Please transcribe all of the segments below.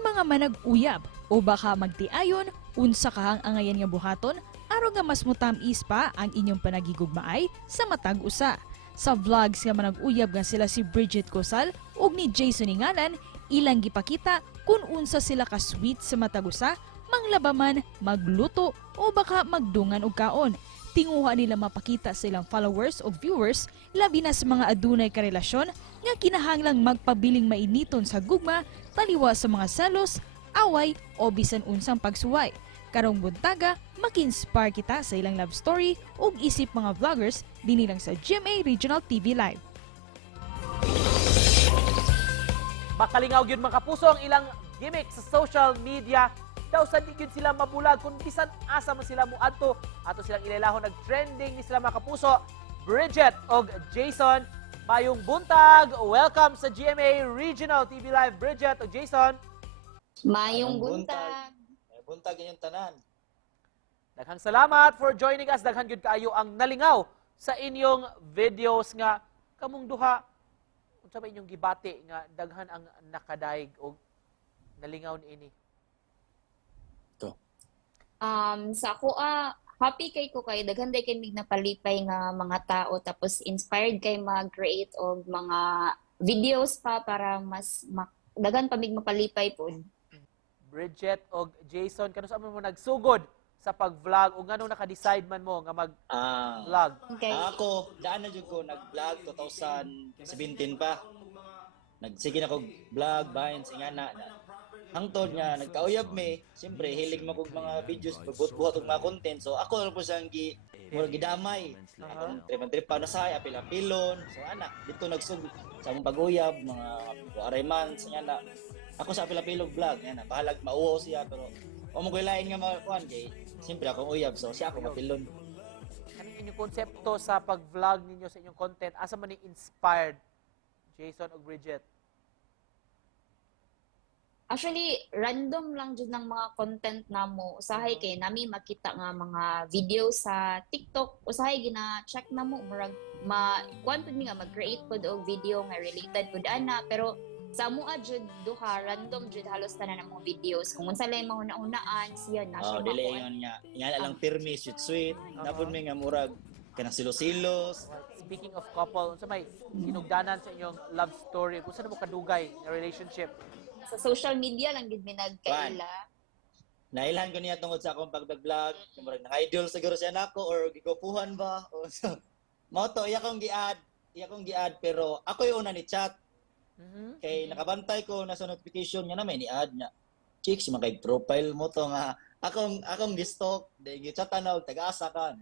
mga manag-uyab o baka magtiayon unsa kahang angayan nga buhaton aron nga mas mutamis pa ang inyong panagigugmaay sa matag usa. Sa vlogs nga manag-uyab nga sila si Bridget Cosal ug ni Jason Ingalan, ilang gipakita kung unsa sila ka-sweet sa matag usa, manglabaman, magluto o baka magdungan og kaon. Tinguha nila mapakita sa ilang followers o viewers labi na sa mga adunay karelasyon nga kinahanglang magpabiling mainiton sa gugma taliwa sa mga selos, away o bisan unsang pagsuway. Karong buntaga, makinspire kita sa ilang love story ug isip mga vloggers dinilang sa GMA Regional TV Live. Makalingaw yun mga kapuso ang ilang gimmick sa social media. Daw sa di yun sila mabulag kung bisan asa man sila muadto. Ato silang ilalahon nag-trending ni sila mga kapuso. Bridget og Jason, mayong buntag. Welcome sa GMA Regional TV Live. Bridget og Jason. Mayong buntag. Buntag inyong tanan. Daghang salamat for joining us. Daghang gyud kaayo ang nalingaw sa inyong videos nga kamong duha unsa ba inyong gibati nga daghan ang nakadaig og nalingaw niini. Sa ako, happy kay ko kay daghan day kay mig napalipay nga mga tao tapos inspired kay mag-create og mga videos pa para mas daghan pa mig mapalipay po. Bridget og Jason, kanus mo nagsugod sa pag-vlog o ngano naka-decide man mo nga mag-vlog? Okay. Ako, daan na jud ko nag-vlog 2017 pa. Nagsige na ko vlog, bahin, singana. Hangtod nga, nagkauyab mi. Siyempre, hilig mo kong mga videos, pagbuhat-buhat og mga content. So, ako lang po siyang gidamay. Trip-trip pa na sa apil-apilon. So, anak, dito nagsugod sa mong pag-uyab, mga aray-man, singana. Ako sa apil-apilog vlog, yan, bahalag mauwaw siya, pero mo ko lain nga makuan kay siyempre akong uyab, so siya ako mapilon. Ano inyong konsepto sa pag-vlog ninyo sa inyong content? Asa man ni inspired Jason o Bridget? Actually, random lang jud ng mga content namo. Usahay kay nami makita nga mga video sa TikTok. Usahay gina-check namo murag kuan pud mi nga mag-create pud og video nga related pud ana, pero sa amo jud duha random jud halos tanan ng mga videos. Kung unsa lay mahuna-hunaan siya na siya Dili yon nya. Yan lang pirmi, sweet. Napon mi nga murag kanang silos-silos. Speaking of couple, unsa may hinugdanan sa inyong love story? Kung saan mo kadugay na relationship? sa social media lang gid mi nagkaila. Nailhan ko niya tungod sa akong pag-vlog. Murag nang-idol siguro siya nako or gigupuhan ba? O so, mao to iya kong giad pero ako yung una ni chat. Kay nakabantay ko na sa notification niya na may ni-add niya. Chicks, makay profile mo to nga. Akong gi-stalk. Dahil gi-chatan na taga-asa ka.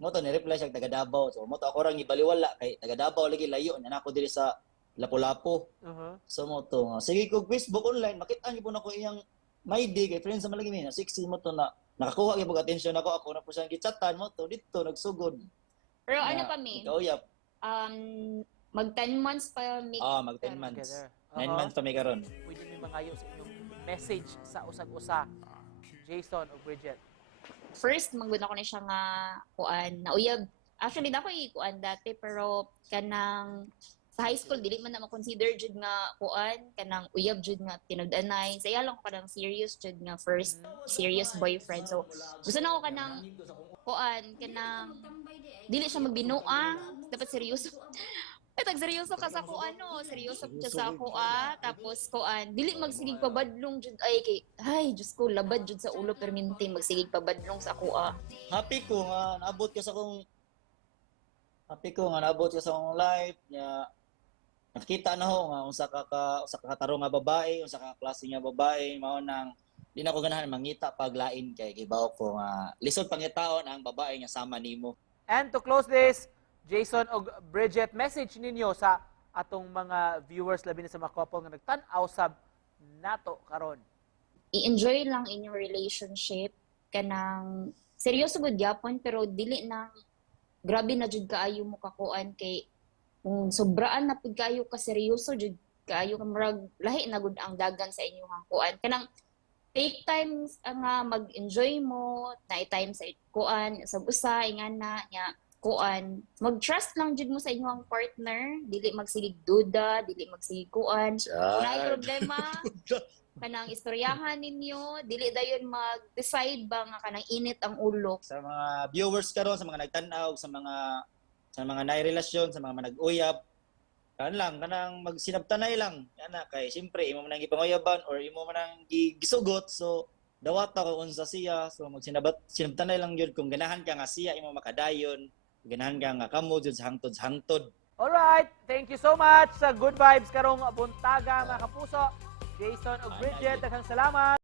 Mo to, ni-reply siya taga Davao. So mo to, ako rang ibaliwala. Kay taga Davao lagi layo. Yan ako diri sa Lapu-Lapu. So mo to, sige ko Facebook online. Makita niyo po na ko iyang may day. Kay friends sa malagi na. Sexy mo to na. Nakakuha yung attention ako. Ako na po siyang gi-chatan mo to. Dito, nagsugod. Pero ano pa mi? Ikauyap. Mag 10 months pa mi. Mag 10 months. 9 months pa may karon. Pwede may mangayo sa inyong message sa usag-usa, Jason o Bridget. First mangguna ko ni siya nga kuan nauyab. Actually dako kuan dati pero kanang sa high school dili man na ma-consider jud nga kuan kanang uyab jud nga tinud-anay. Sa iya lang ko kanang serious jud nga first serious boyfriend. So gusto na ko kanang kuan kanang dili siya magbinuang, dapat seryoso. Tag seryoso ka sa kuan no, seryoso ka sa ako tapos kuan dili magsigig pabadlong jud ay kay ay Diyos ko labad jud sa ulo perminti magsigig pabadlong sa ako Happy ko nga naabot ka sa akong life nya nakita na ho nga usa ka tarong nga babae, usa ka klase nga babae mao nang di na ko ganahan mangita paglain kay gibaw ko nga lisod pangitaon ang babae nga sama nimo. And to close this, Jason o Bridget, message ninyo sa atong mga viewers labi na sa mga couple nga nagtan-aw sab nato karon. I-enjoy lang inyong relationship kanang seryoso gud gyapon pero dili na grabe na jud kaayo mo kakuan kay kung sobraan na pud kaayo ka seryoso jud kaayo ka murag lahi na gud ang dagan sa inyong kuan kanang take time nga mag-enjoy mo na time sa kuan sa usa ingana nya kuan mag-trust lang jud mo sa inyong partner dili magsigig duda dili magsigig kuan kung naay problema kanang istoryahan ninyo, dili dayon mag-decide ba nga kanang init ang ulo. Sa mga viewers karon, sa mga nagtan-aw, sa mga nairelasyon, sa mga manag-uyab, kanang magsinabtanay lang. Kana kay siyempre imo man ang gipanguyaban or imo man ang gisugot, so dawata ko unsa siya, so sinabtanay lang yun kung ganahan ka nga siya imo makadayon, ganahan ka nga kamo jud sa hangtod. Alright, thank you so much sa good vibes karong buntaga mga kapuso. Jason ug Bridget, daghang salamat.